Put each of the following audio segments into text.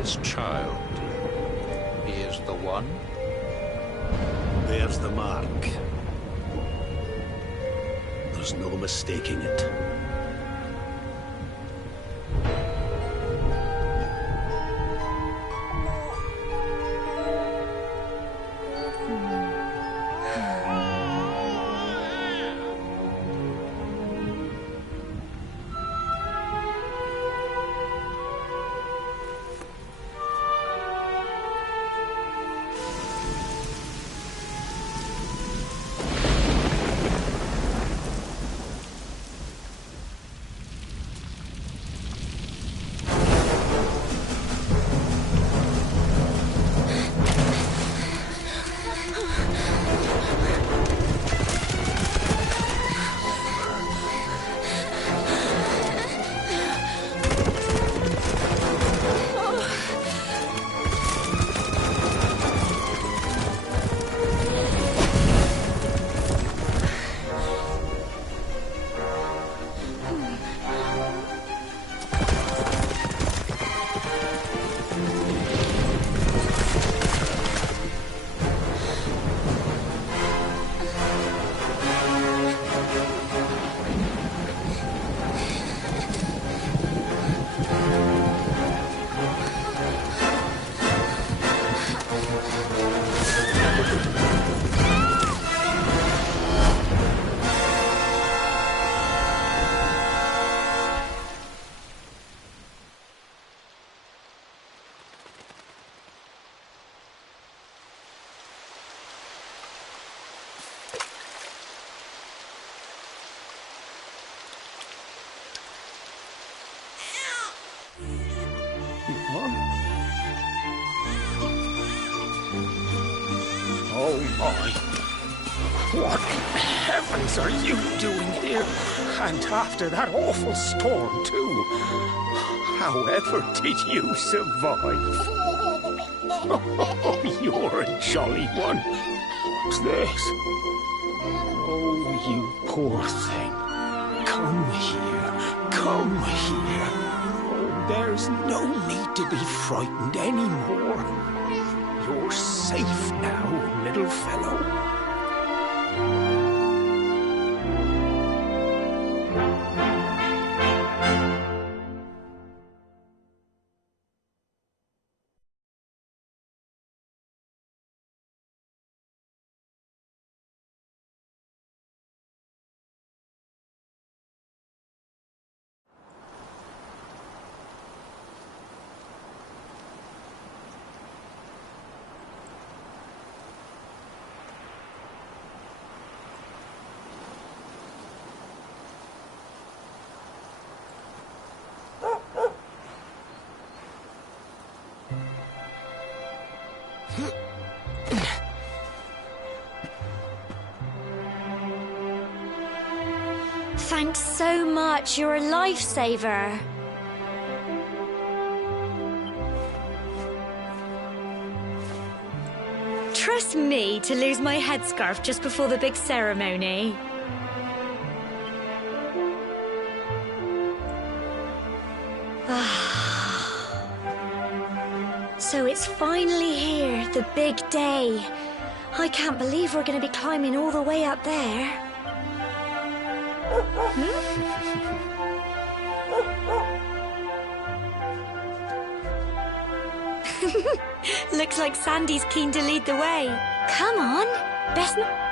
this child. He is the one? There's the mark. There's no mistaking it. Oh my. What in heavens are you doing here? And after that awful storm, too. However did you survive? Oh, you're a jolly one. What's this? Oh, you poor thing. Come here. Come here. Oh, there's no need to be frightened anymore. You're safe now, little fellow. Thanks so much, you're a lifesaver. Trust me to lose my headscarf just before the big ceremony. So it's finally here, the big day. I can't believe we're going to be climbing all the way up there. Looks like Sandy's keen to lead the way. Come on, best not...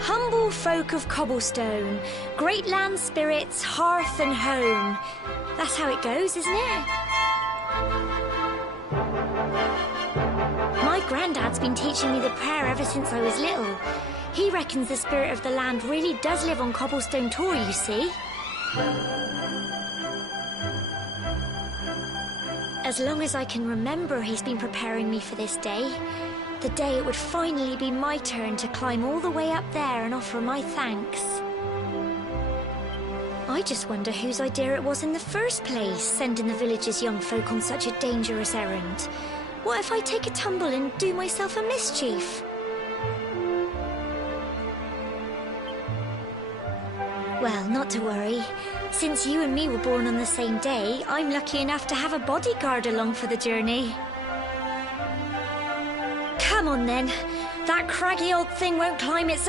Humble folk of cobblestone, great land spirits, hearth and home. That's how it goes, isn't it? My granddad's been teaching me the prayer ever since I was little. He reckons the spirit of the land really does live on Cobblestone Tor, you see. As long as I can remember, he's been preparing me for this day. The day it would finally be my turn to climb all the way up there and offer my thanks. I just wonder whose idea it was in the first place, sending the village's young folk on such a dangerous errand. What if I take a tumble and do myself a mischief? Well, not to worry. Since you and me were born on the same day, I'm lucky enough to have a bodyguard along for the journey. Come on then. That craggy old thing won't climb its...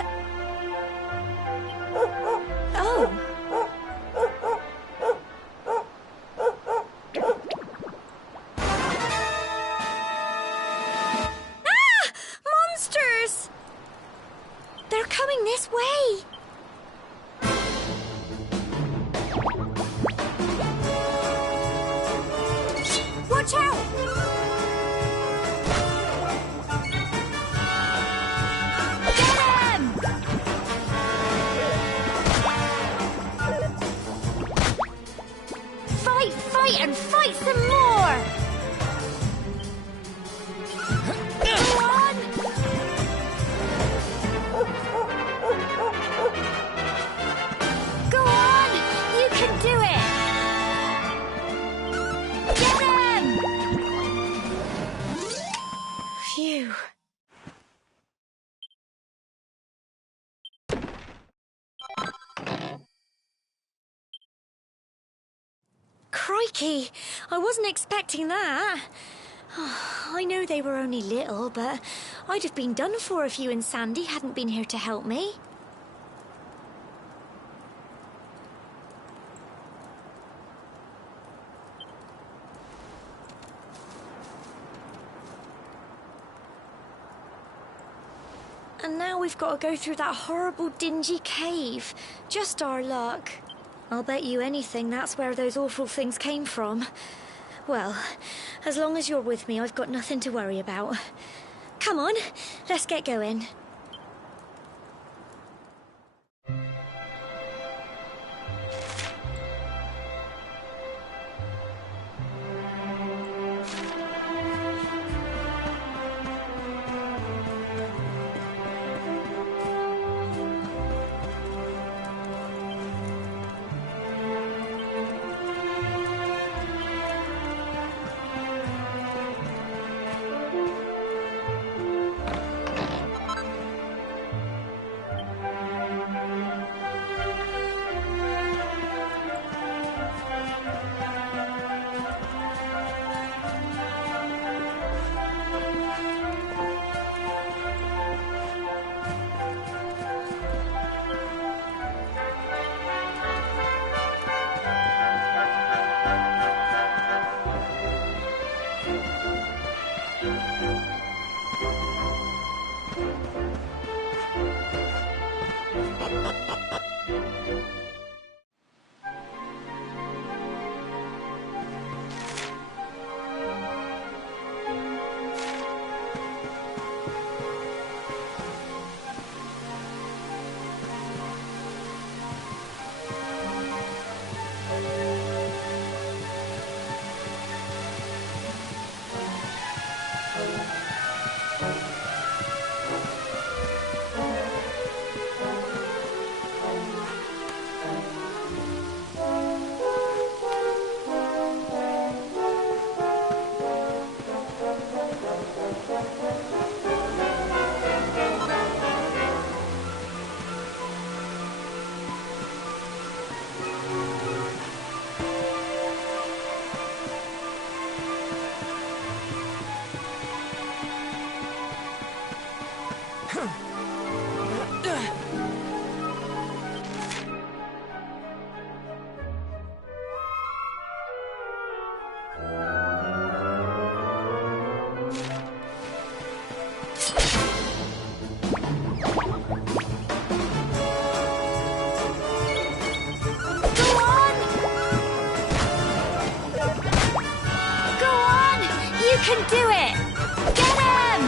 Oh. Ah! Monsters! They're coming this way. Watch out! And fight some more! Go on! Go on! You can do it! Get him! Phew. Crikey, I wasn't expecting that. I know they were only little, but I'd have been done for if you and Sandy hadn't been here to help me. And now we've got to go through that horrible dingy cave. Just our luck. I'll bet you anything that's where those awful things came from. Well, as long as you're with me, I've got nothing to worry about. Come on, let's get going. can do it! Get him!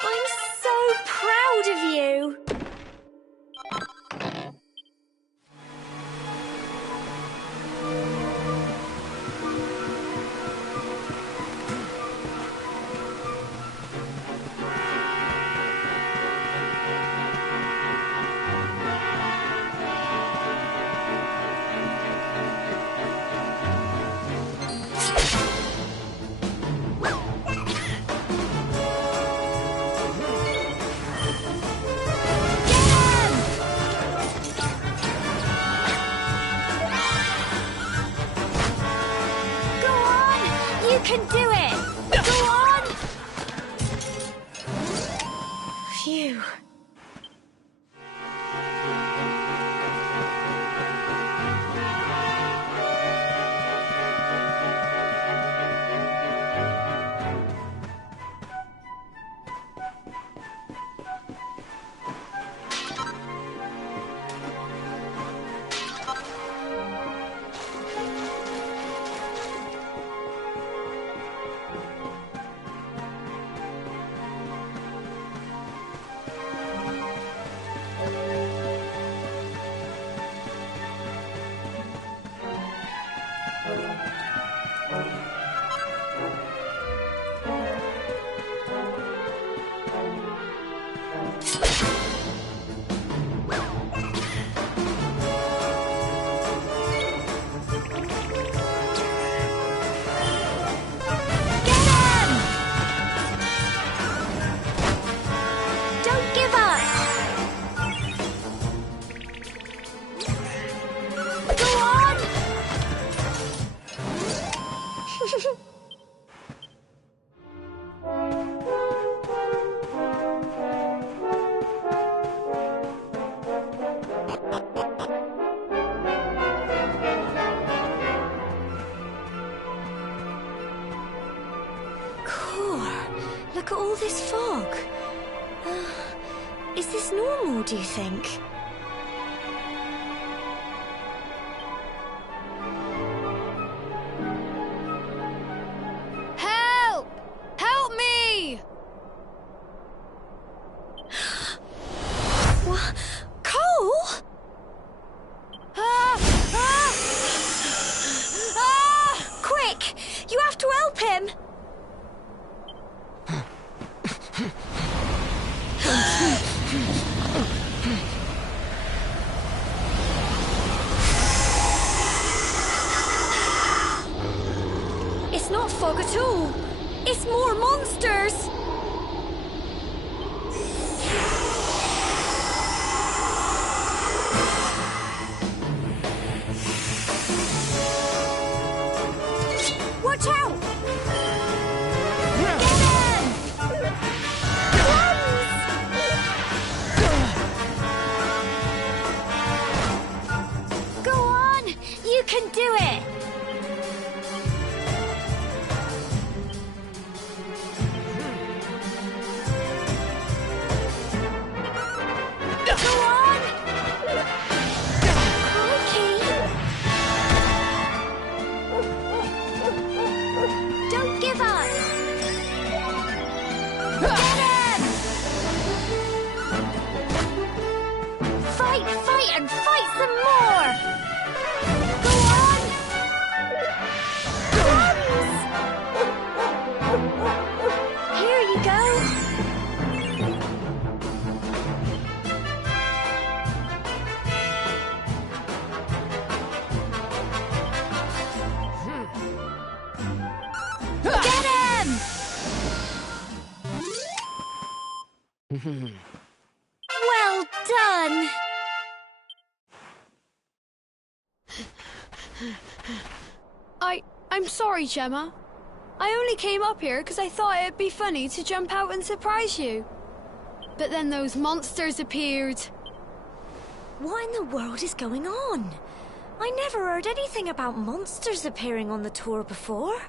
I'm so proud of you! You can do it! Go on! Phew. Look at all this fog. Is this normal, do you think? Help! Help me! What? Cole? Quick! You have to help him! It's not fog at all. It's more monsters. Watch out! Get him! Go on! You can do it! Get him! Well done! I'm sorry, Gemma. I only came up here because I thought it'd be funny to jump out and surprise you. But then those monsters appeared. What in the world is going on? I never heard anything about monsters appearing on the tour before.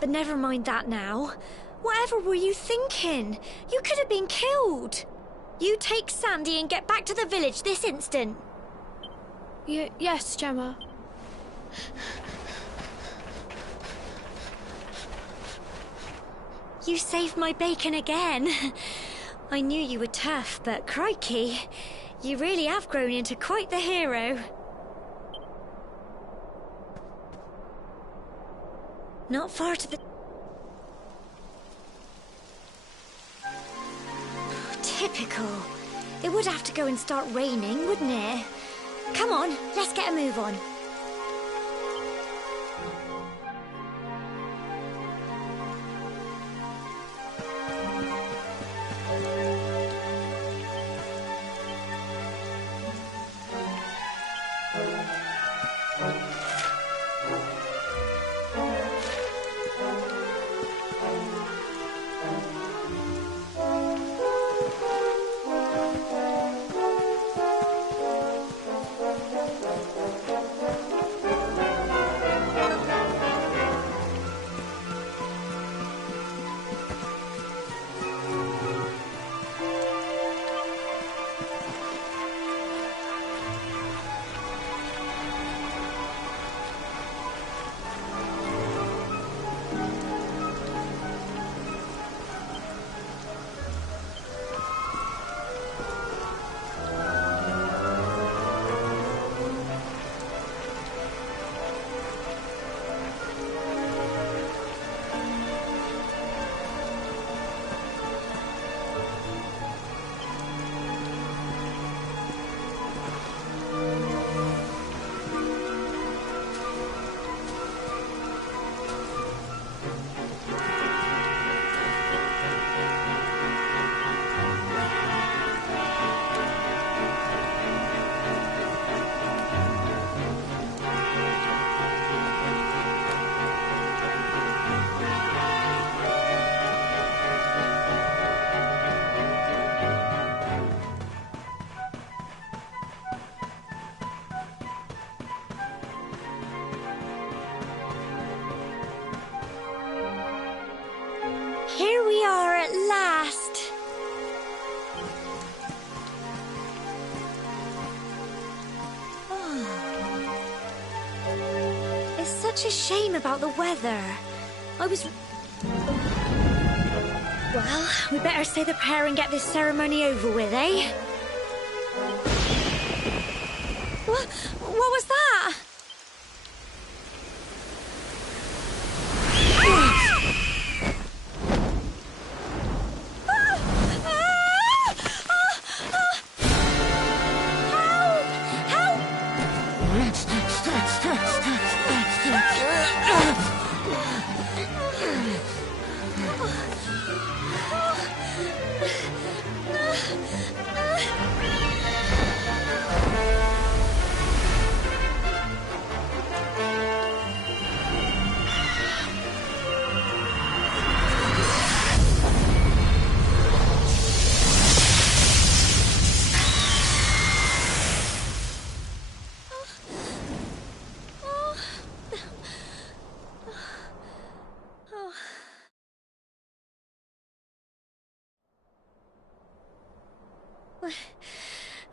But never mind that now. Whatever were you thinking? You could have been killed. You take Sandy and get back to the village this instant. Yes, Gemma. You saved my bacon again. I knew you were tough, but crikey, you really have grown into quite the hero. Not far to the... Typical. It would have to go and start raining, wouldn't it? Come on, let's get a move on. Here we are at last. It's such a shame about the weather. Well, we better say the prayer and get this ceremony over with, eh? What was that?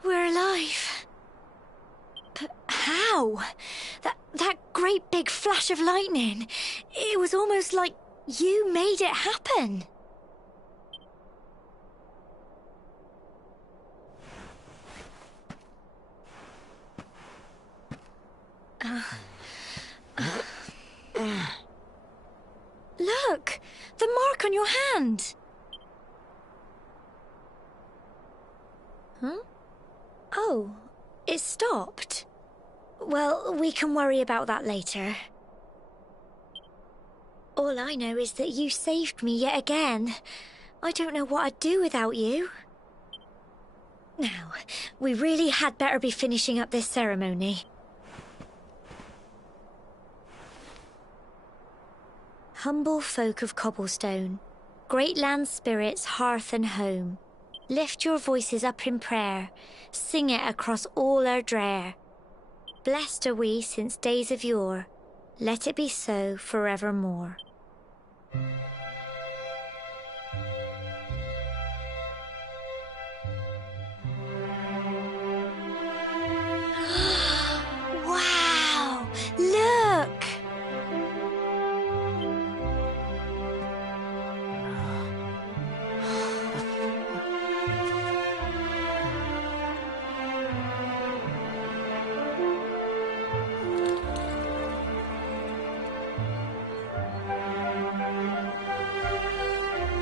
We're alive. But how? That great big flash of lightning. It was almost like you made it happen. Look, the mark on your hand. Huh? Oh, it stopped. Well, we can worry about that later. All I know is that you saved me yet again. I don't know what I'd do without you. Now, we really had better be finishing up this ceremony. Humble folk of Cobblestone, great land spirits, hearth and home, lift your voices up in prayer, sing it across all our drear. Blessed are we since days of yore, let it be so forevermore. Wow! Look!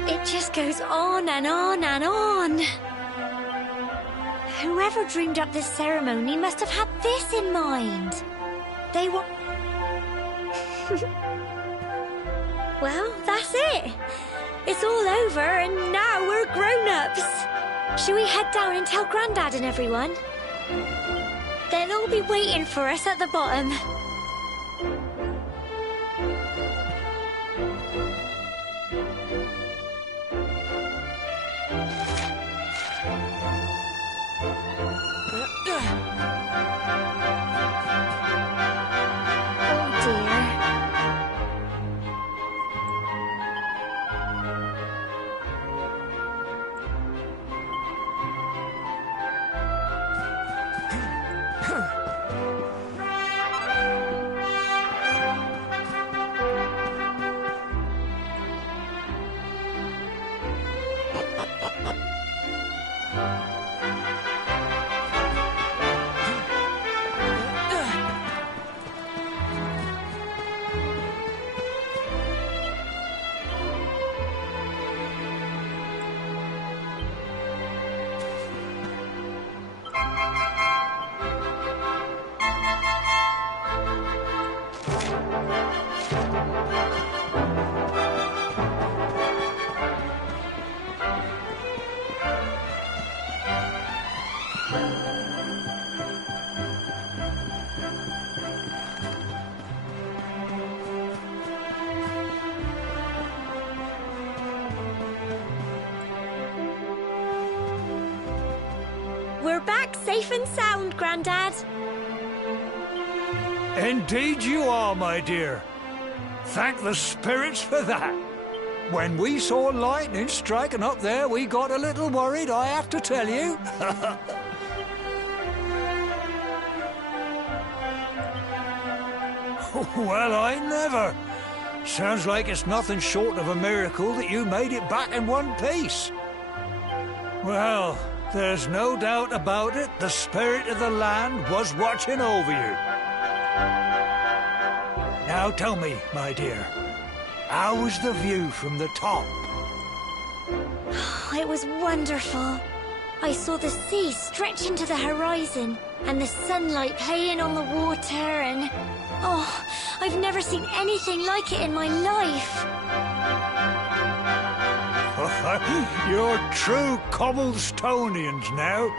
It just goes on and on and on. Whoever dreamed up this ceremony must have had this in mind. They were... Well, that's it. It's all over and now we're grown-ups. Shall we head down and tell Grandad and everyone? They'll all be waiting for us at the bottom. We're back safe and sound, Grandad. Indeed you are, my dear. Thank the spirits for that. When we saw lightning striking up there, we got a little worried, I have to tell you. Well, I never. Sounds like it's nothing short of a miracle that you made it back in one piece. Well, there's no doubt about it, the spirit of the land was watching over you. Now tell me, my dear, how was the view from the top? It was wonderful. I saw the sea stretch into the horizon and the sunlight playing on the water and... Oh, I've never seen anything like it in my life. You're true Cobblestonians now.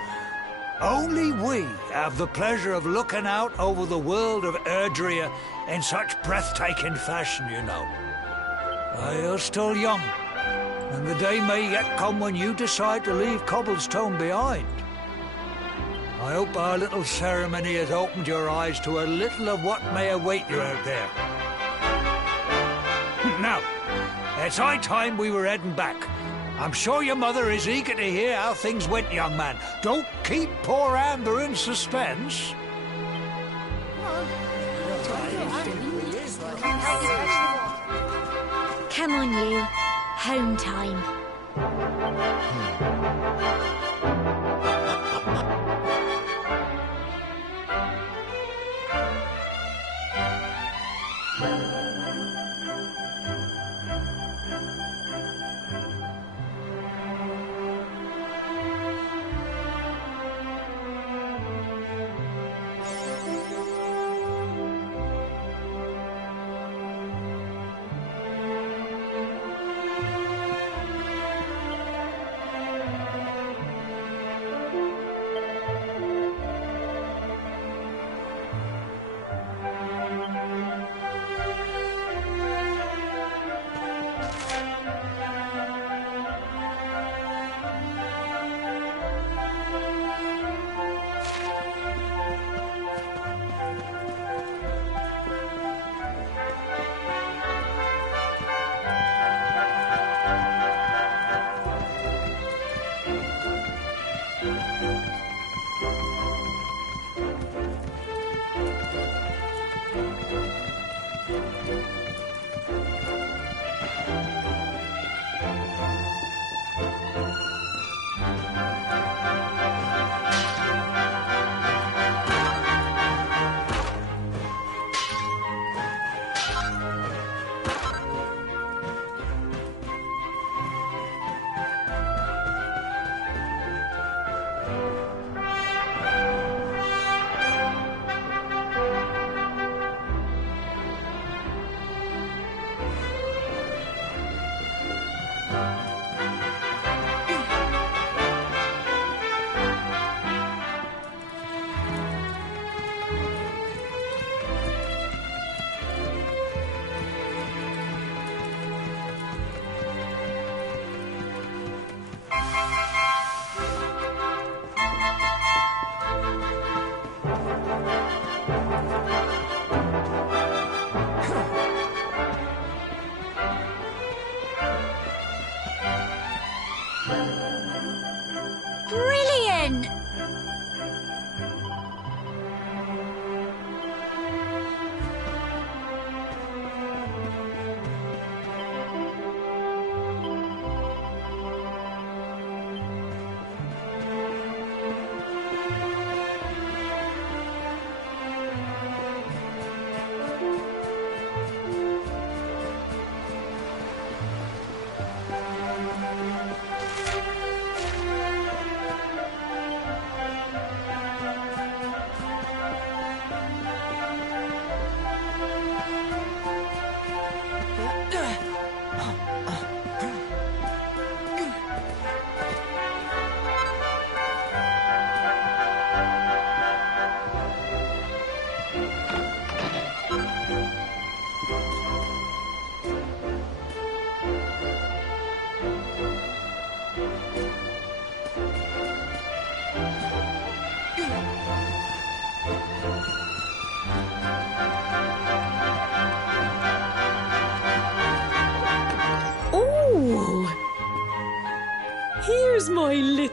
Only we have the pleasure of looking out over the world of Erdrea in such breathtaking fashion, you know. You're still young, and the day may yet come when you decide to leave Cobblestone behind. I hope our little ceremony has opened your eyes to a little of what may await you out there. Now, it's high time we were heading back. I'm sure your mother is eager to hear how things went, young man. Don't keep poor Amber in suspense. Come on, you. Home time.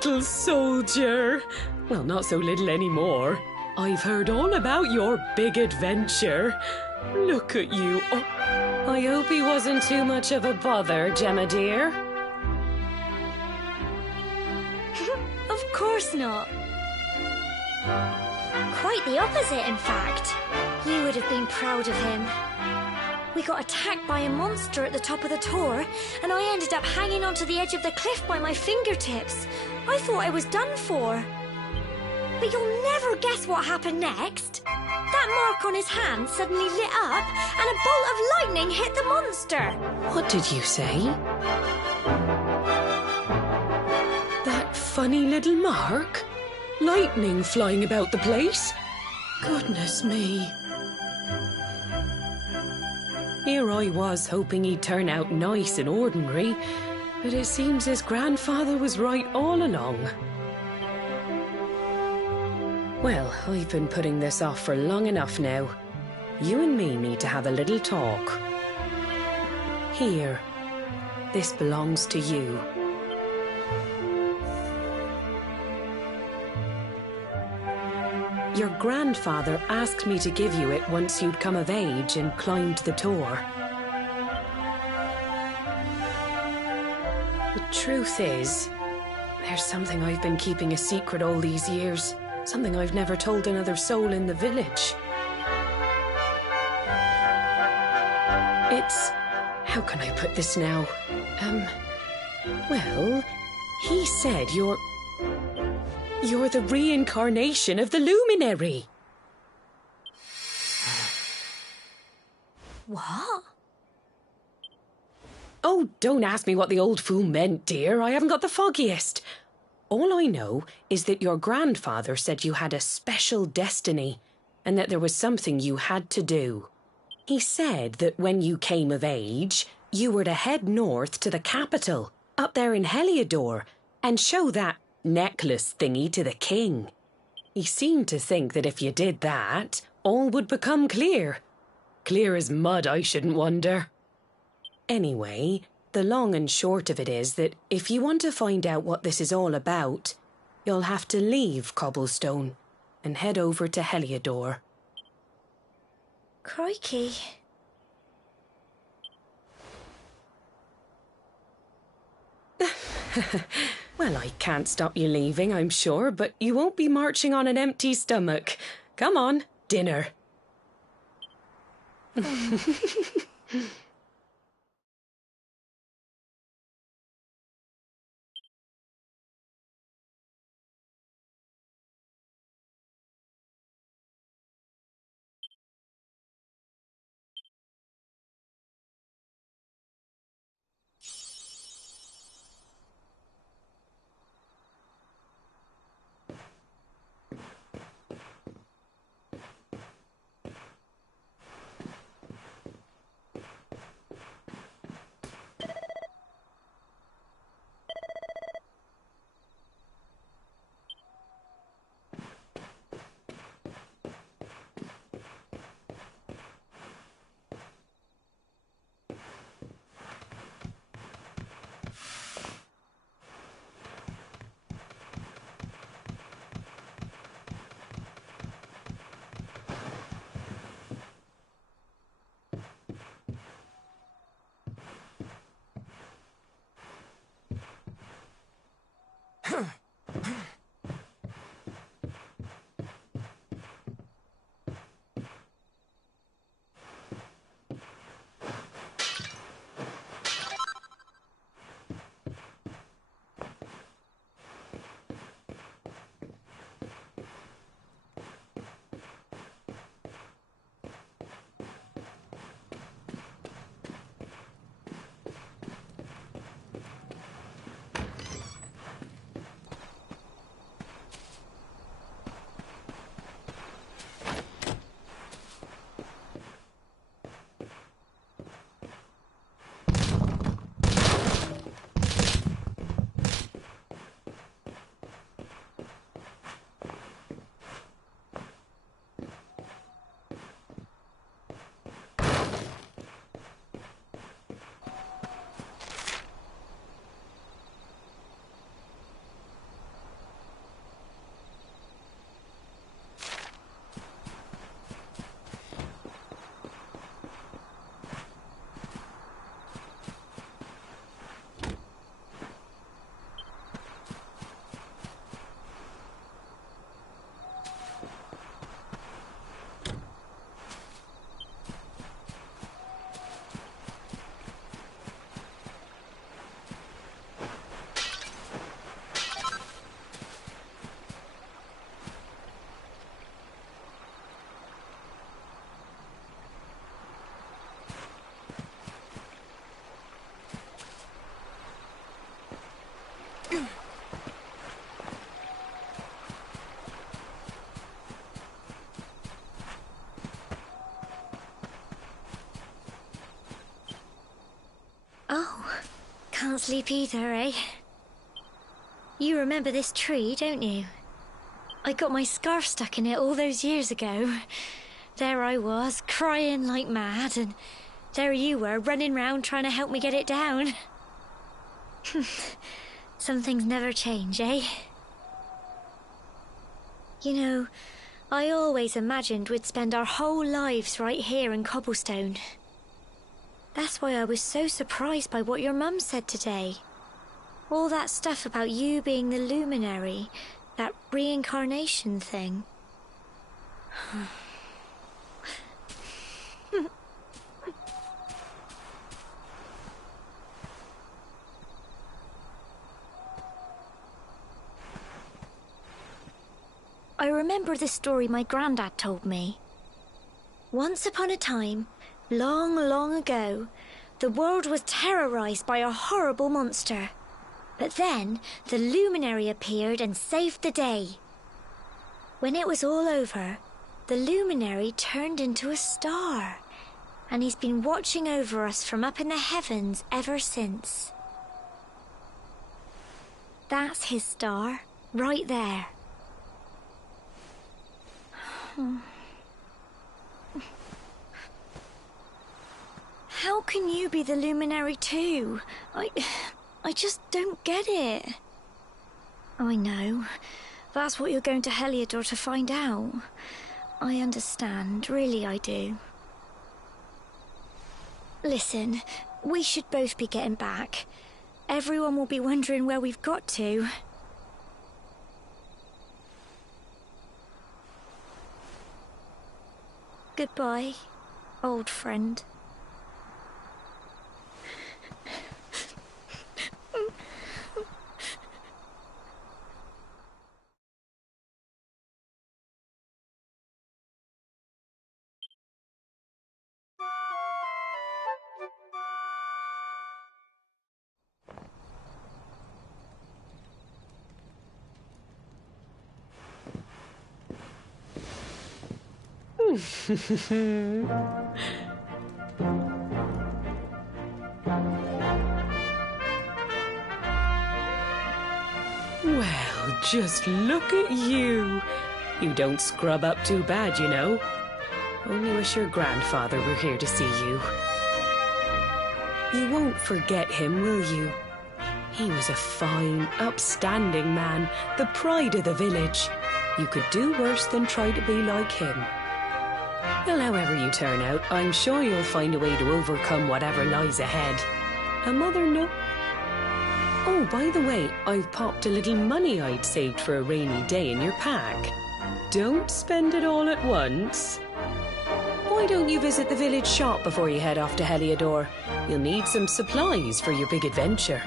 little soldier. Well, not so little anymore. I've heard all about your big adventure. Look at you. Oh, I hope he wasn't too much of a bother, Gemma dear. Of course not. Quite the opposite, in fact. You would have been proud of him. We got attacked by a monster at the top of the tor, and I ended up hanging onto the edge of the cliff by my fingertips. I thought I was done for. But you'll never guess what happened next. That mark on his hand suddenly lit up, and a bolt of lightning hit the monster. What did you say? That funny little mark? Lightning flying about the place? Goodness me. Here I was hoping he'd turn out nice and ordinary, but it seems his grandfather was right all along. Well, I've been putting this off for long enough now. You and me need to have a little talk. Here, this belongs to you. Your grandfather asked me to give you it once you'd come of age and climbed the tor. The truth is, there's something I've been keeping a secret all these years. Something I've never told another soul in the village. It's... how can I put this now? Well, he said you're the reincarnation of the luminary. What? Oh, don't ask me what the old fool meant, dear. I haven't got the foggiest. All I know is that your grandfather said you had a special destiny and that there was something you had to do. He said that when you came of age, you were to head north to the capital, up there in Heliodor, and show that necklace thingy to the king. He seemed to think that if you did that, all would become clear. Clear as mud, I shouldn't wonder. Anyway, the long and short of it is that if you want to find out what this is all about, you'll have to leave Cobblestone and head over to Heliodor. Crikey. Well, I can't stop you leaving, I'm sure, but you won't be marching on an empty stomach. Come on, dinner. can't sleep either, eh? You remember this tree, don't you? I got my scarf stuck in it all those years ago. There I was, crying like mad, and there you were, running round trying to help me get it down. Some things never change, eh? You know, I always imagined we'd spend our whole lives right here in Cobblestone. That's why I was so surprised by what your mum said today. All that stuff about you being the luminary, that reincarnation thing. I remember the story my granddad told me. Once upon a time, long, long ago, the world was terrorized by a horrible monster. But then the luminary appeared and saved the day. When it was all over, the luminary turned into a star, and he's been watching over us from up in the heavens ever since. That's his star, right there. How can you be the luminary too? I just don't get it. I know. That's what you're going to Heliodor to find out. I understand, really I do. Listen, we should both be getting back. Everyone will be wondering where we've got to. Goodbye, old friend. Well, just look at you. You don't scrub up too bad, you know. Only wish your grandfather were here to see you. You won't forget him, will you? He was a fine, upstanding man, the pride of the village. You could do worse than try to be like him. Well, however you turn out, I'm sure you'll find a way to overcome whatever lies ahead. A mother no... Oh, by the way, I've popped a little money I'd saved for a rainy day in your pack. Don't spend it all at once. Why don't you visit the village shop before you head off to Heliodor? You'll need some supplies for your big adventure.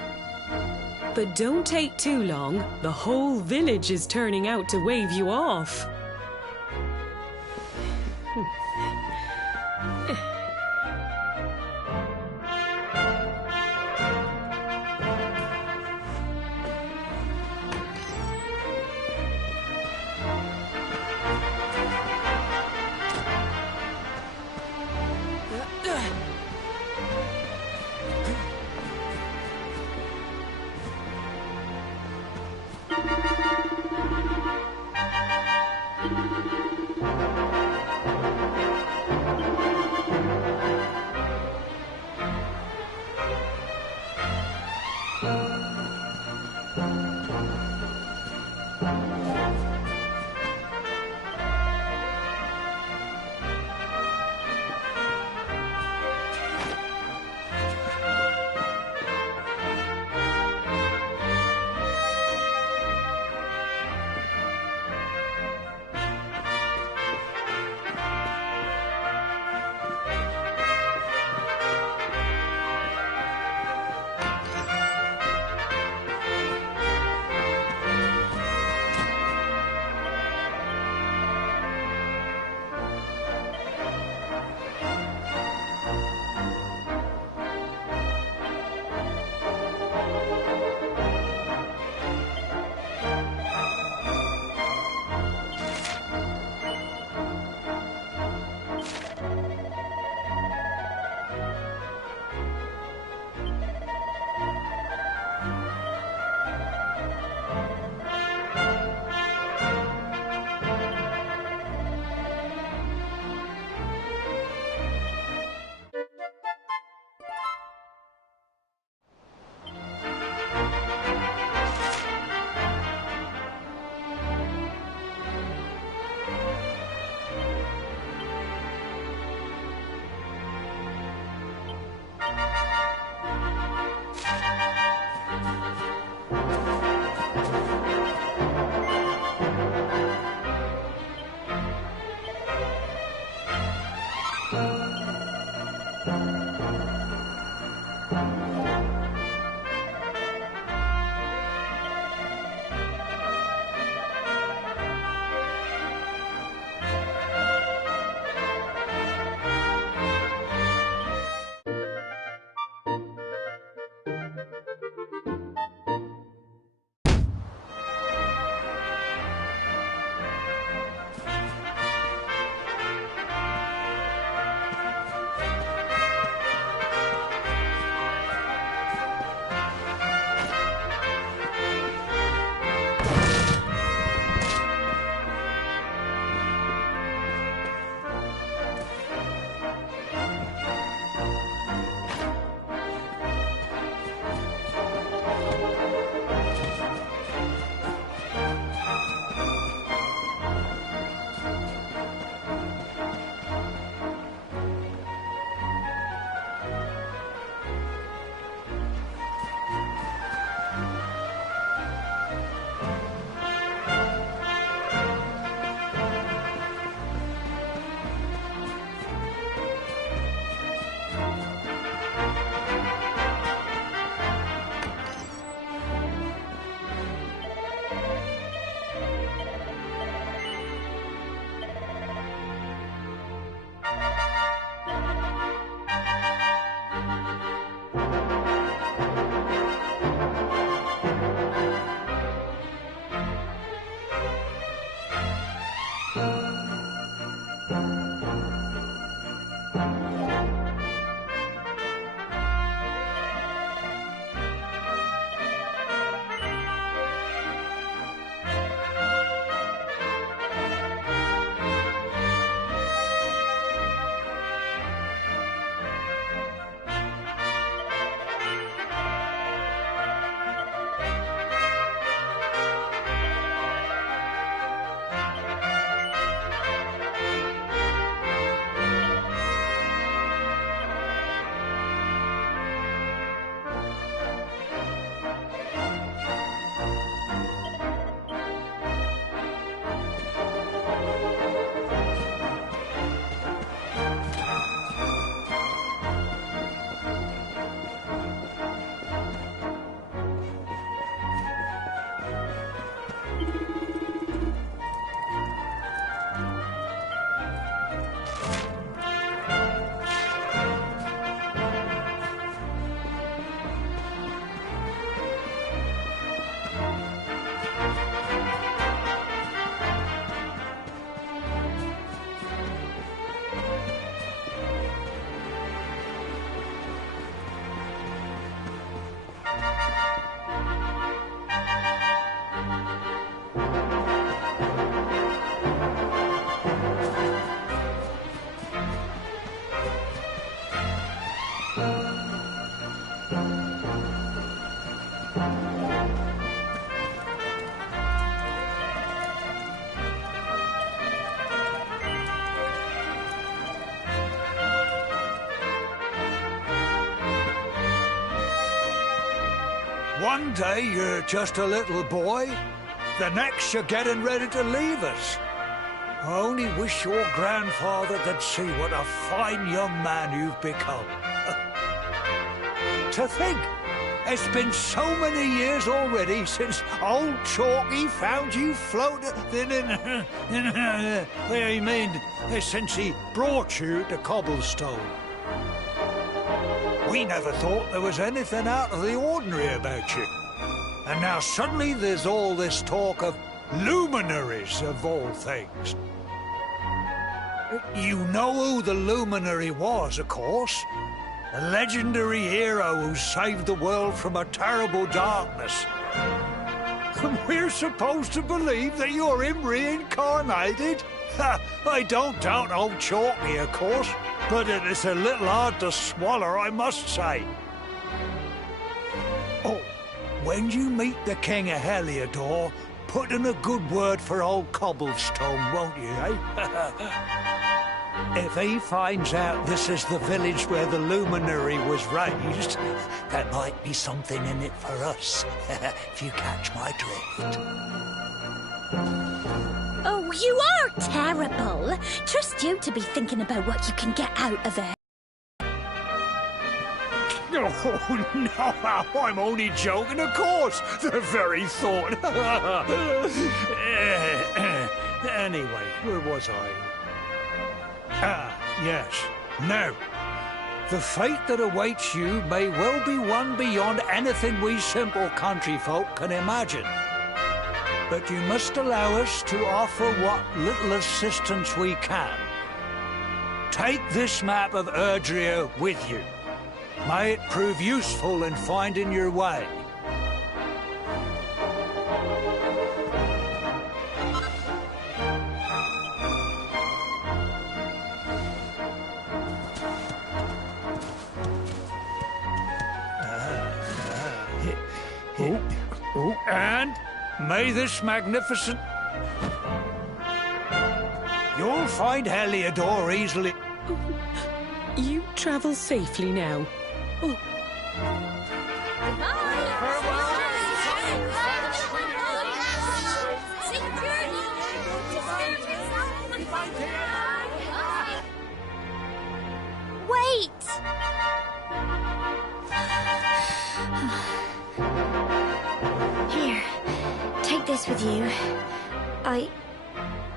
But don't take too long. The whole village is turning out to wave you off. One day you're just a little boy, the next you're getting ready to leave us. I only wish your grandfather could see what a fine young man you've become. To think, it's been so many years already since old Chalky found you floating I mean, since he brought you to Cobblestone. We never thought there was anything out of the ordinary about you. And now suddenly there's all this talk of luminaries of all things. You know who the luminary was, of course. A legendary hero who saved the world from a terrible darkness. And we're supposed to believe that you're him reincarnated? I don't doubt old Chalky, of course, but it is a little hard to swallow, I must say. Oh, when you meet the King of Heliodor, put in a good word for old Cobblestone, won't you, eh? If he finds out this is the village where the luminary was raised, there might be something in it for us, if you catch my drift. Oh, you are terrible. Trust you to be thinking about what you can get out of it. Oh, no, I'm only joking, of course. The very thought. Anyway, where was I? Yes. Now, the fate that awaits you may well be one beyond anything we simple country folk can imagine. But you must allow us to offer what little assistance we can. Take this map of Erdrea with you. May it prove useful in finding your way. And may this magnificent... You'll find Heliodor easily... You travel safely now. Oh. Wait! Here, take this with you.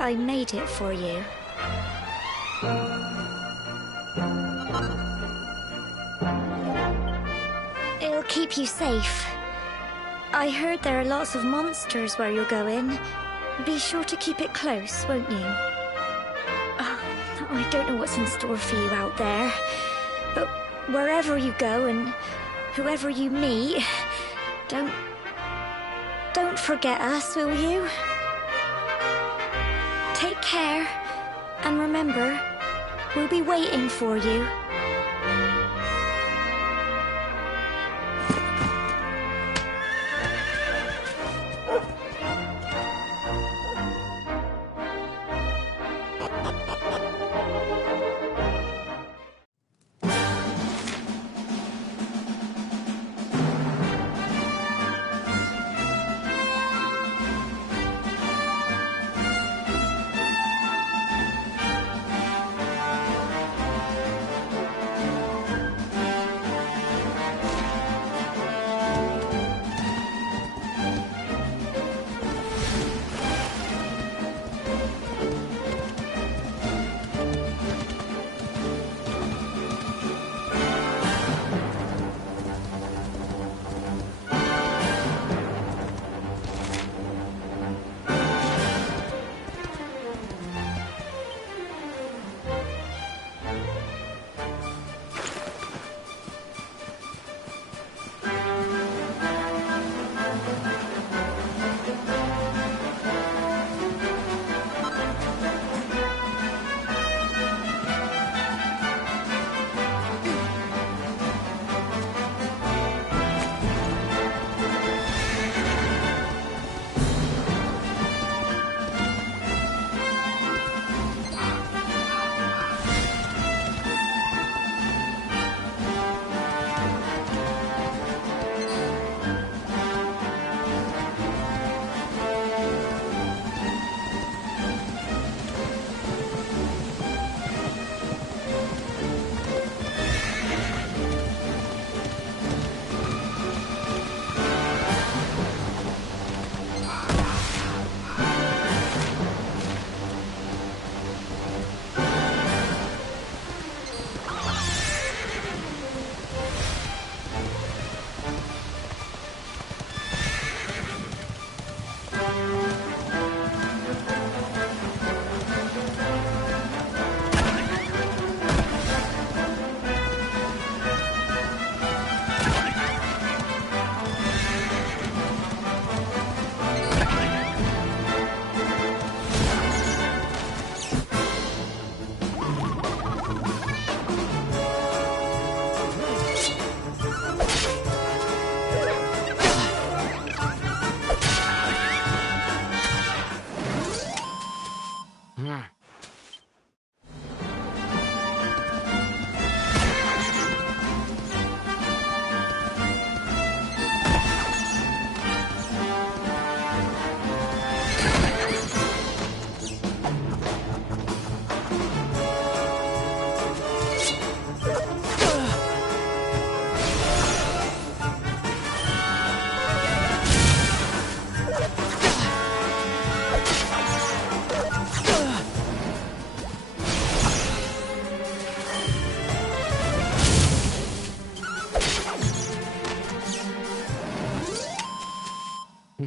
I made it for you. It'll keep you safe. I heard there are lots of monsters where you're going. Be sure to keep it close, won't you? I don't know what's in store for you out there, but wherever you go and whoever you meet, don't forget us, will you? Take care, and remember, we'll be waiting for you.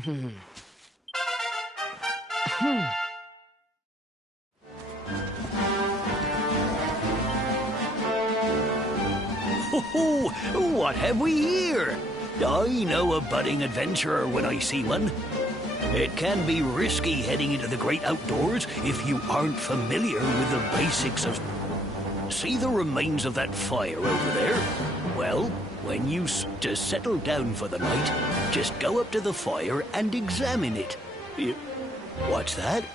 Ho, what have we here? I know a budding adventurer when I see one. It can be risky heading into the great outdoors if you aren't familiar with the basics of... See the remains of that fire over there? Well, when you just settle down for the night, just go up to the fire and examine it. What's that?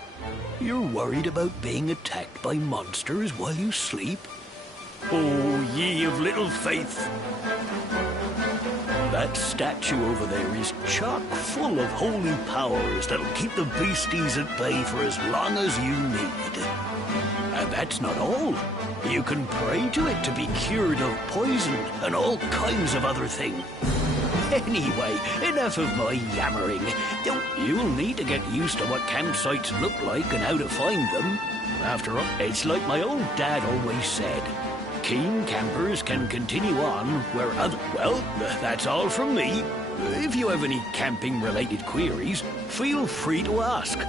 You're worried about being attacked by monsters while you sleep? Oh, ye of little faith! That statue over there is chock full of holy powers that'll keep the beasties at bay for as long as you need. And that's not all. You can pray to it to be cured of poison and all kinds of other things. Anyway, enough of my yammering. You'll need to get used to what campsites look like and how to find them. After all, it's like my old dad always said. Keen campers can continue on where other... Well, that's all from me. If you have any camping-related queries, feel free to ask.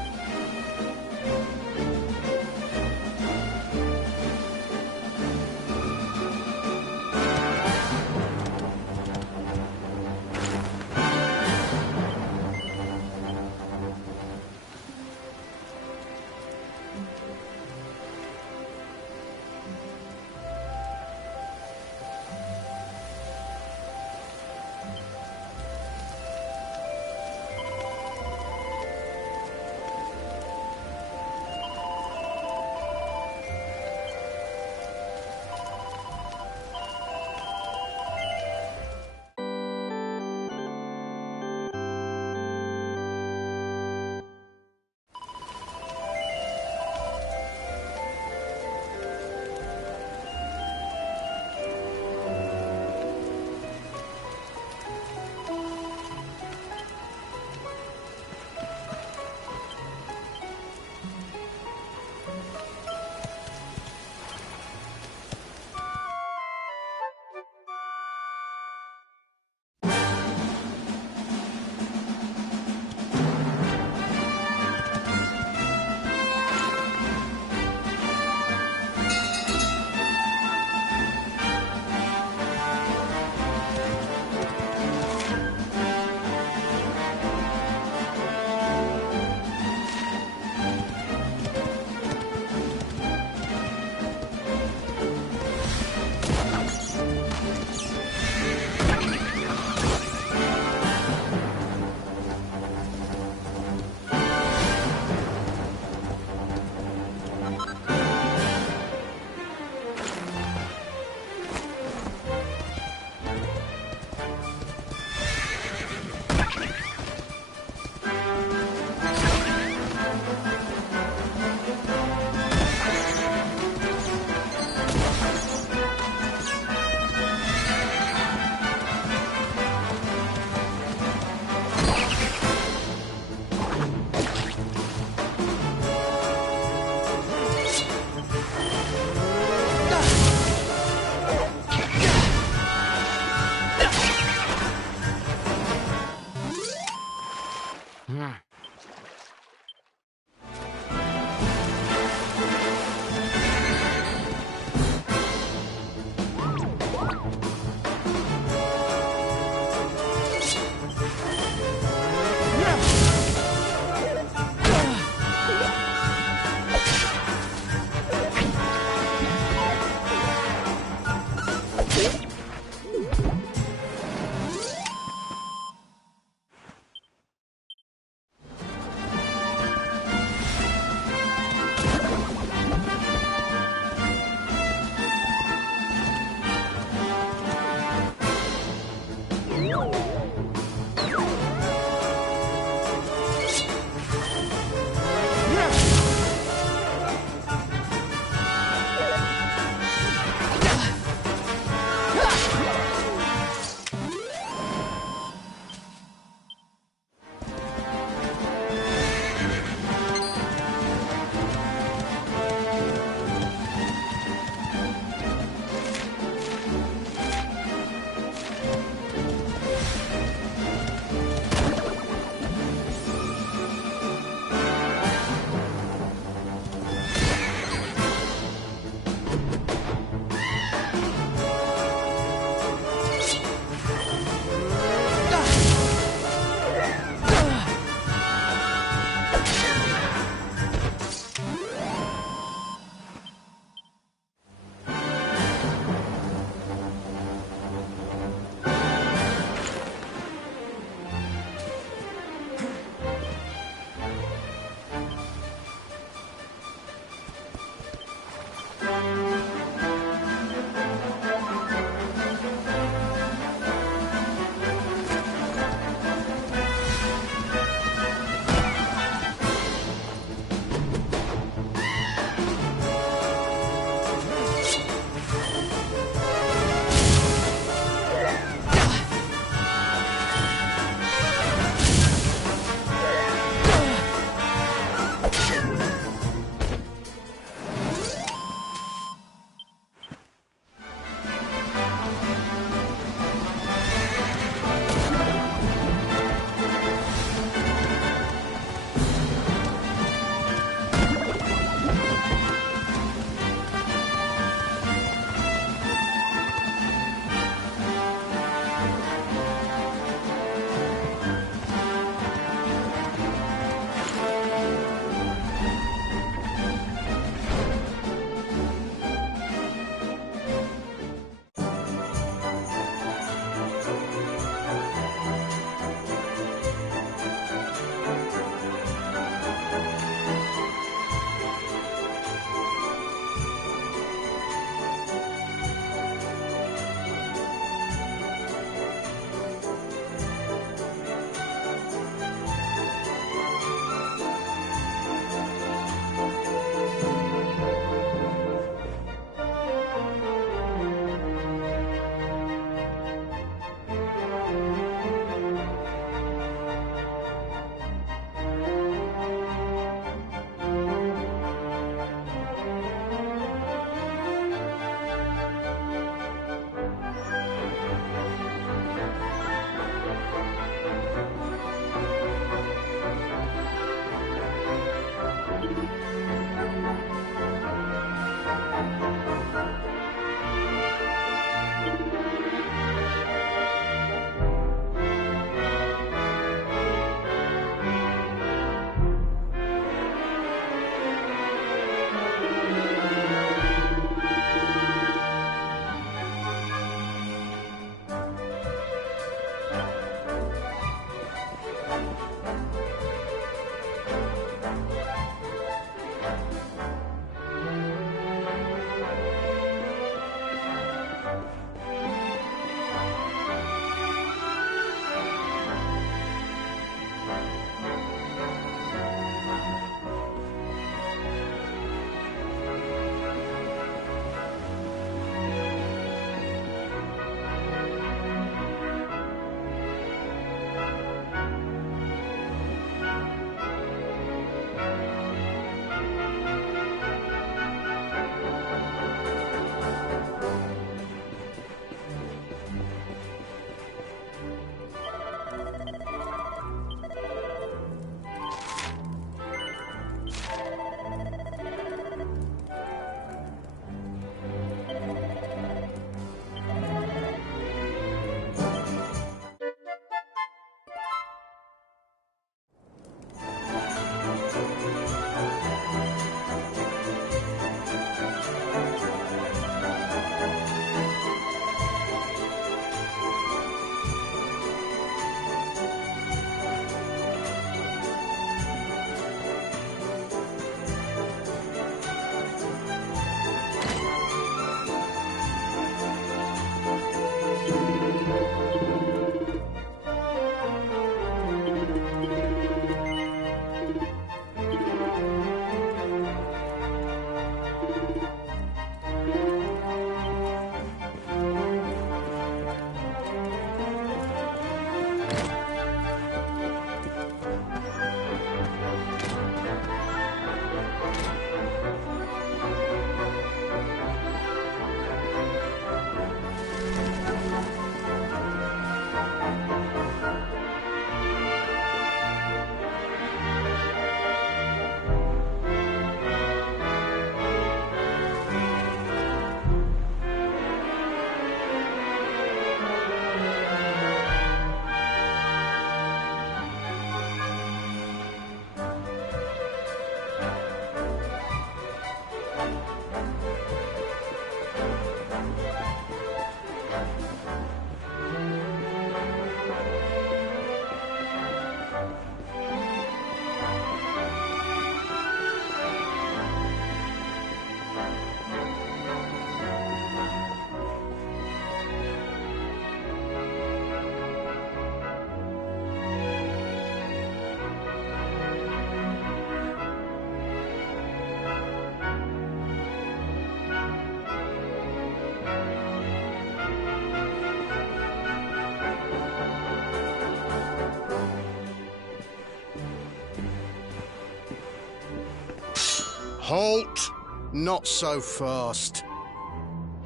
Halt! Not so fast.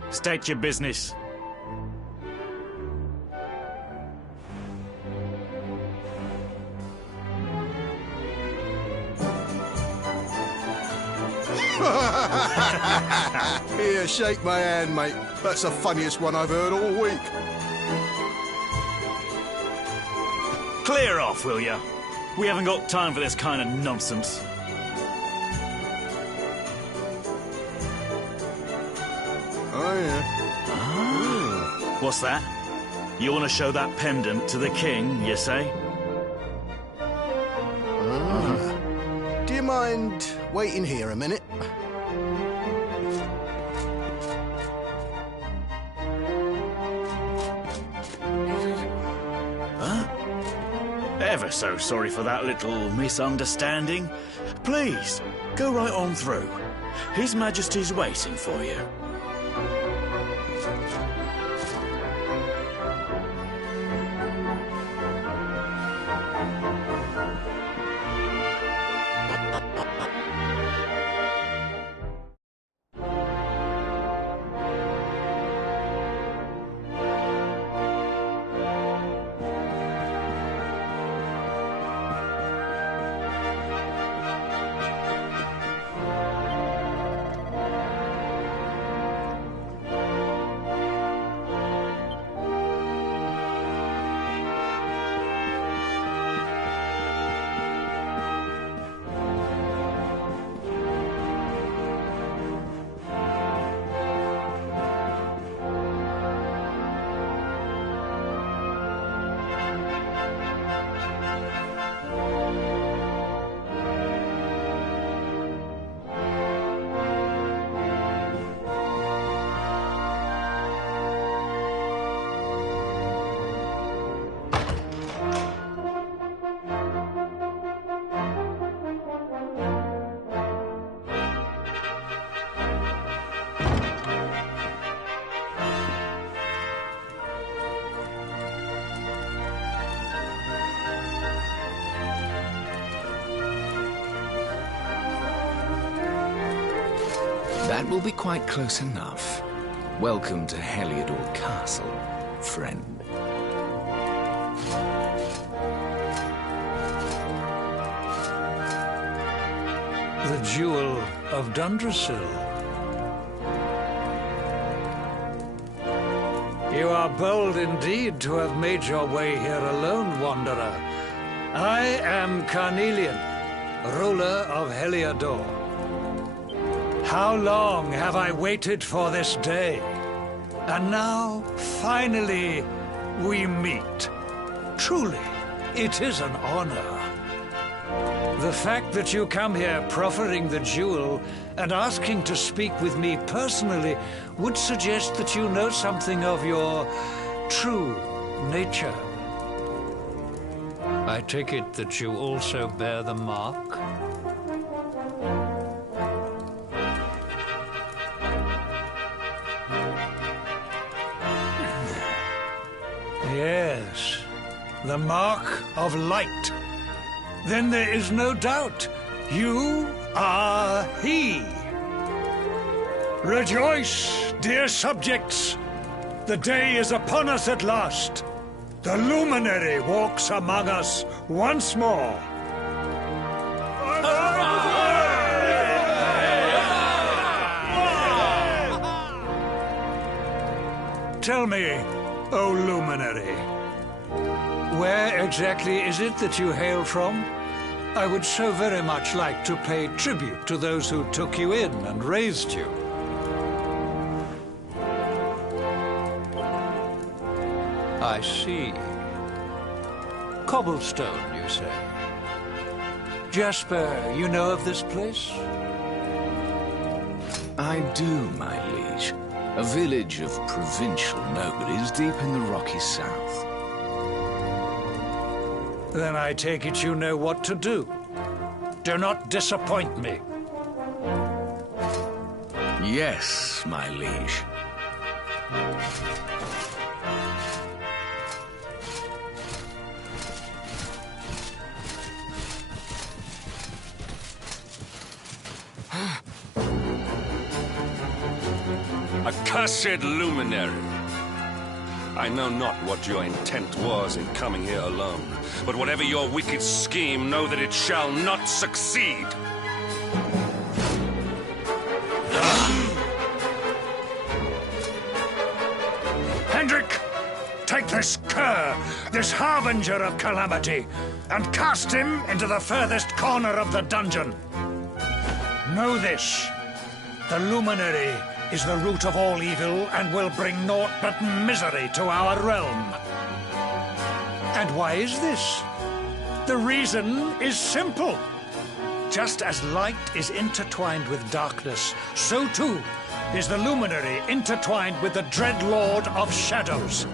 State your business. Here, shake my hand, mate. That's the funniest one I've heard all week. Clear off, will ya? We haven't got time for this kind of nonsense. Oh, yeah. What's that? You want to show that pendant to the king, you say? Do you mind waiting here a minute? Ever so sorry for that little misunderstanding. Please, go right on through. His Majesty's waiting for you. That will be quite close enough. Welcome to Heliodor Castle, friend. The Jewel of Dundrasil. You are bold indeed to have made your way here alone, Wanderer. I am Carnelian, ruler of Heliodor. How long have I waited for this day? And now, finally, we meet. Truly, it is an honor. The fact that you come here proffering the jewel and asking to speak with me personally would suggest that you know something of your true nature. I take it that you also bear the mark? Yes, the mark of light. Then there is no doubt, you are he. Rejoice, dear subjects. The day is upon us at last. The luminary walks among us once more. Tell me, O luminary, where exactly is it that you hail from? I would so very much like to pay tribute to those who took you in and raised you. I see. Cobblestone, you say? Jasper, you know of this place? I do, my liege. A village of provincial nobodies deep in the rocky south. Then I take it you know what to do. Do not disappoint me. Yes, my liege. Accursed luminary! I know not what your intent was in coming here alone, but whatever your wicked scheme, know that it shall not succeed! Hendrik! Take this cur, this harbinger of calamity, and cast him into the furthest corner of the dungeon. Know this. The luminary is the root of all evil and will bring naught but misery to our realm. And why is this? The reason is simple. Just as light is intertwined with darkness, so too is the luminary intertwined with the dread lord of shadows.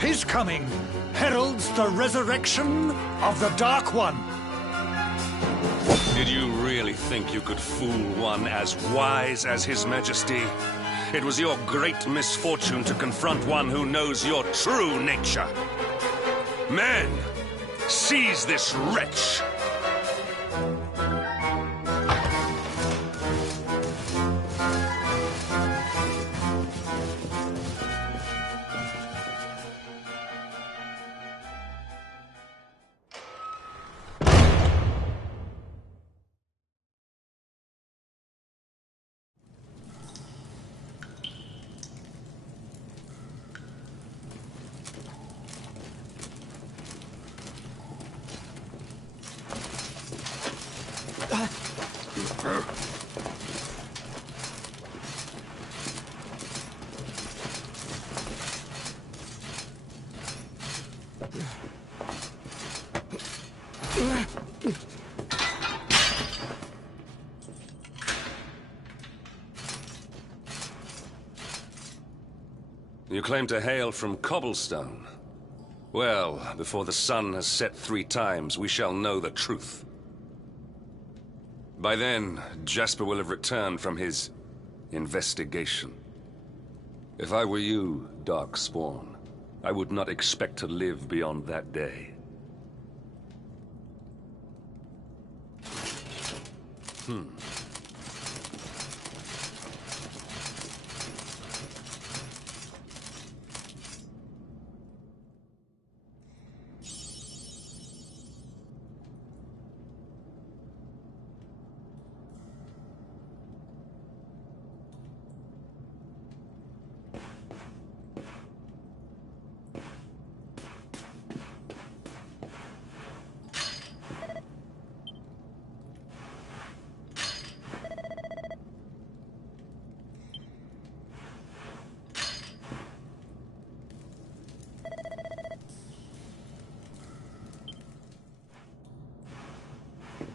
His coming heralds the resurrection of the Dark One. Did you really think you could fool one as wise as His Majesty? It was your great misfortune to confront one who knows your true nature. Men, seize this wretch! You claim to hail from Cobblestone. Well, before the sun has set 3 times, we shall know the truth. By then, Jasper will have returned from his investigation. If I were you, Darkspawn, I would not expect to live beyond that day.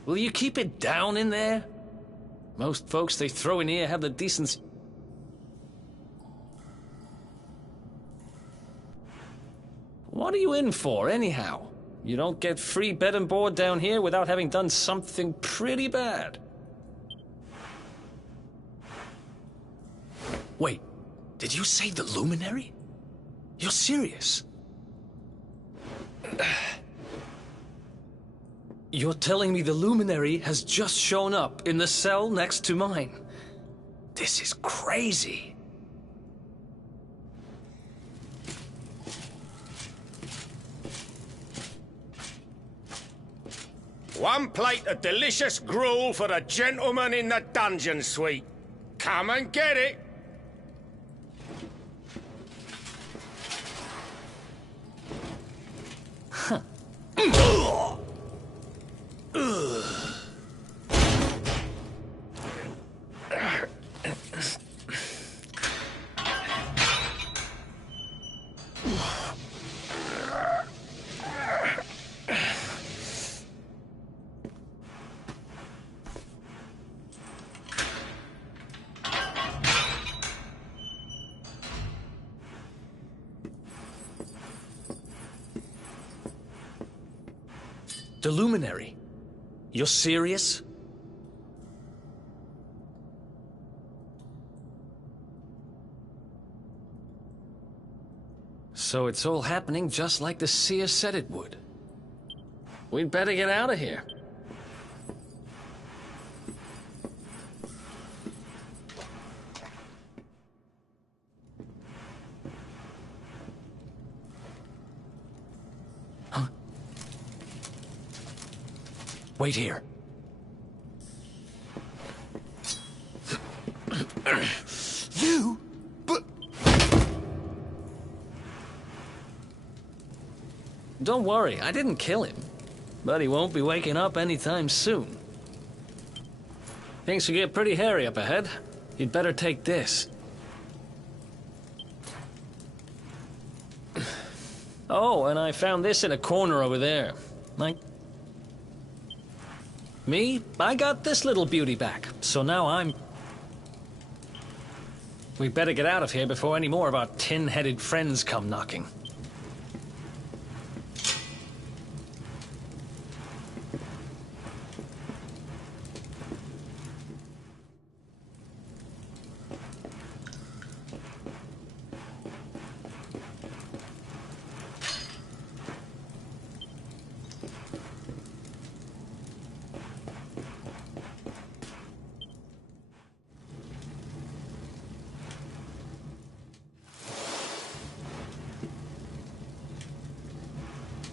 Will you keep it down in there? Most folks they throw in here have the decency. What are you in for, anyhow? You don't get free bed and board down here without having done something pretty bad. Wait, did you say the luminary? You're serious? You're telling me the luminary has just shown up in the cell next to mine? This is crazy. One plate of delicious gruel for the gentleman in the dungeon suite. Come and get it. The luminary? You're serious? So it's all happening just like the seer said it would. We'd better get out of here. Wait here. You? But... Don't worry, I didn't kill him. But he won't be waking up anytime soon. Things will get pretty hairy up ahead. You'd better take this. Oh, and I found this in a corner over there. Me? I got this little beauty back, so now I'm... We better get out of here before any more of our tin-headed friends come knocking.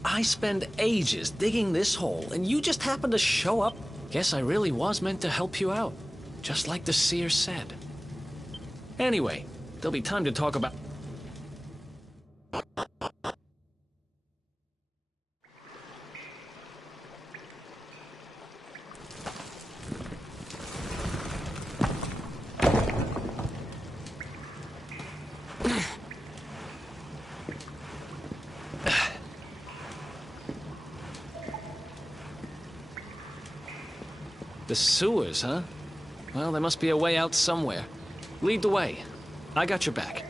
I spend ages digging this hole, and you just happen to show up? Guess I really was meant to help you out, just like the seer said. Anyway, there'll be time to talk about... The sewers, huh? Well, there must be a way out somewhere. Lead the way. I got your back.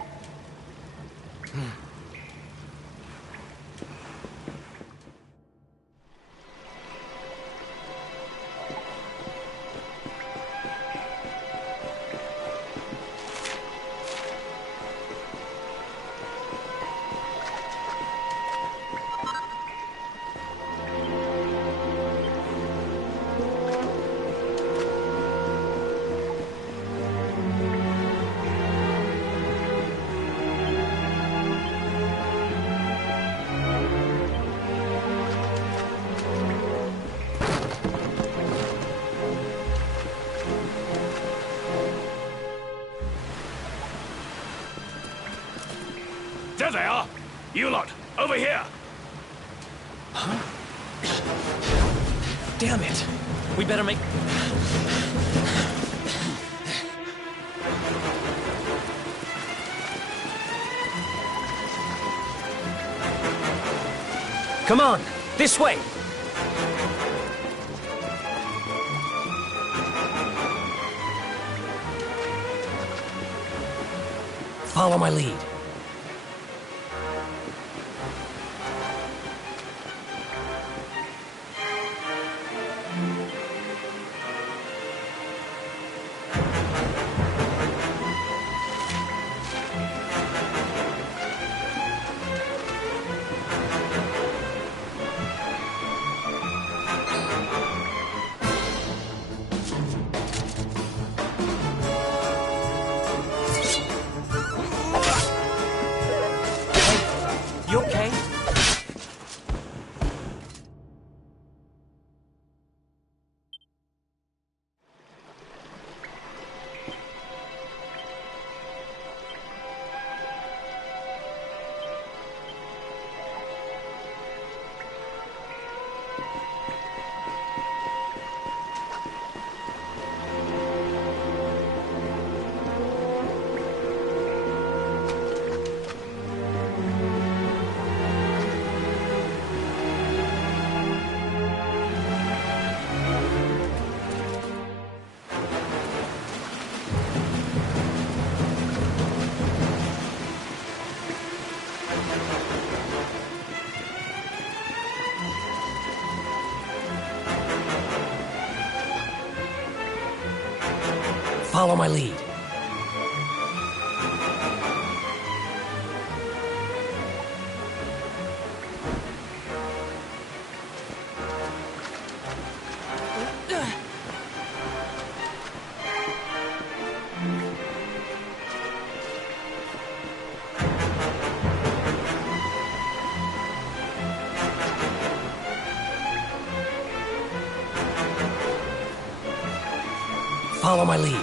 There they are! You lot, over here! Huh? Damn it! We better make... Come on! This way! Follow my lead. You okay? Follow my lead. Follow my lead.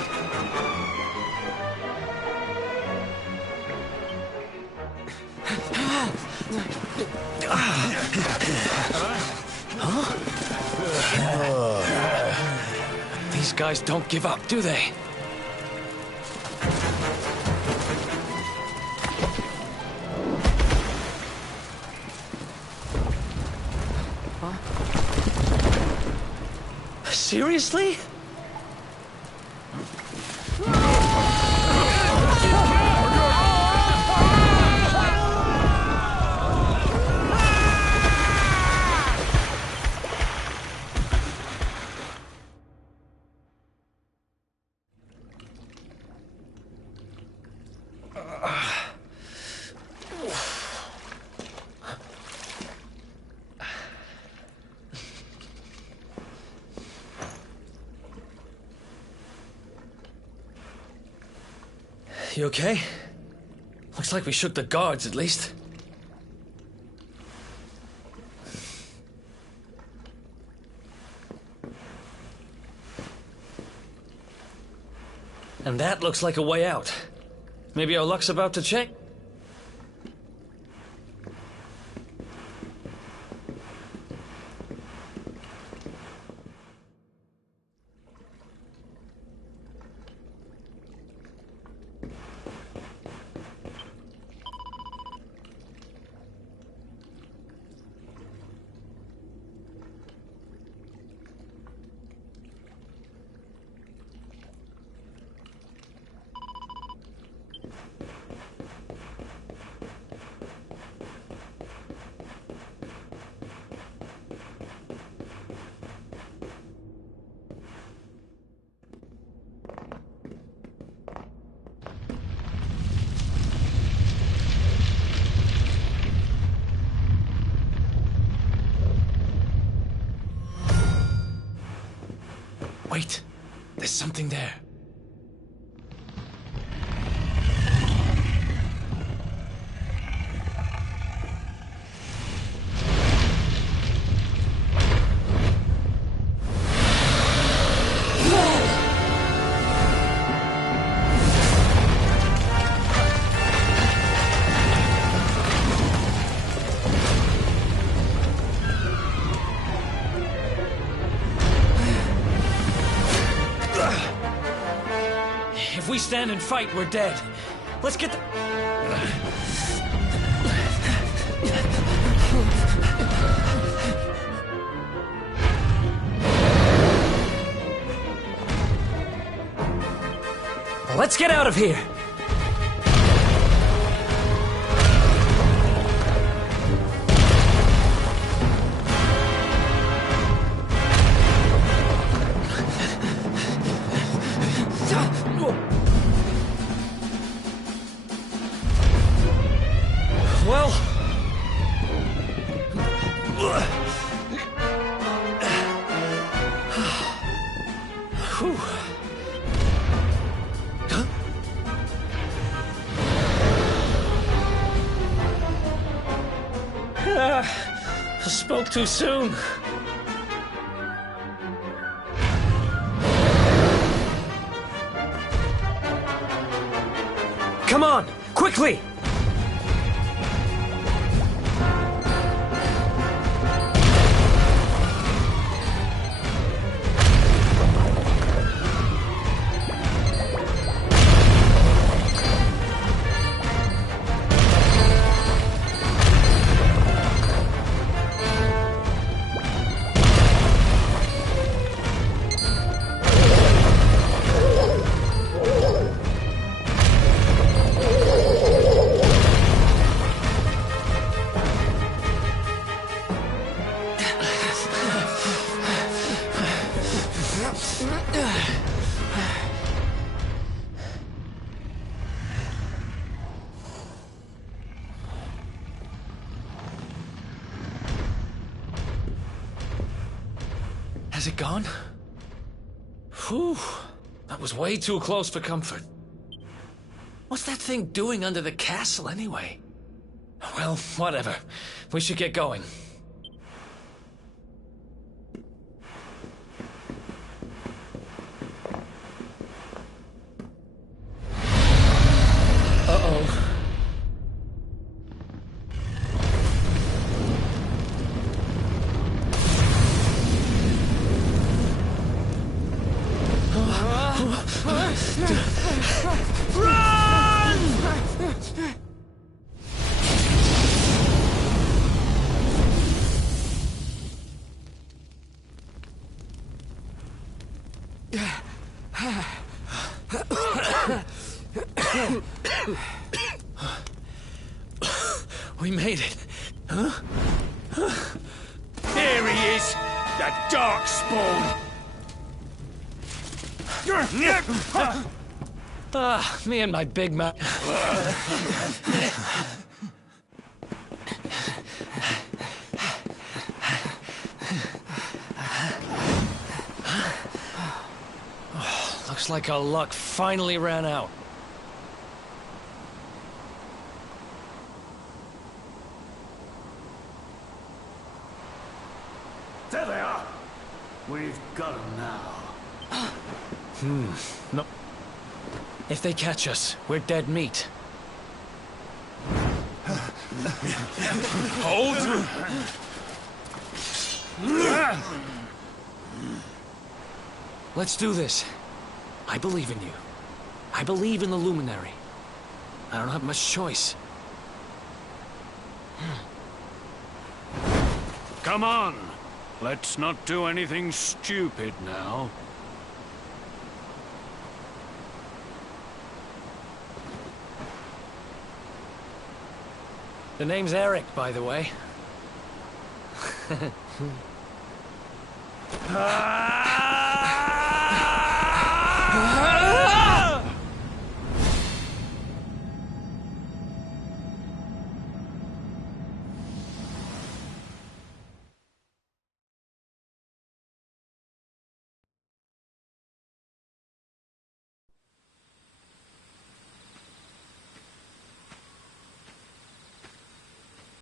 These guys don't give up, do they? Seriously? You okay? Looks like we shook the guards, at least. And that looks like a way out. Maybe our luck's about to change? Wait, there's something there. If we stand and fight, we're dead. Let's get the... Let's get out of here! Well... Whew. I spoke too soon. Come on, quickly! Has it gone? Whew. That was way too close for comfort. What's that thing doing under the castle, anyway? Well, whatever. We should get going. We made it. Huh? There he is! The dark spawn! Me and my big man. Looks like our luck finally ran out. There they are. We've got them now. No. If they catch us, we're dead meat. Hold! Let's do this. I believe in you. I believe in the Luminary. I don't have much choice. Come on. Let's not do anything stupid now. The name's Eric, by the way. Ah!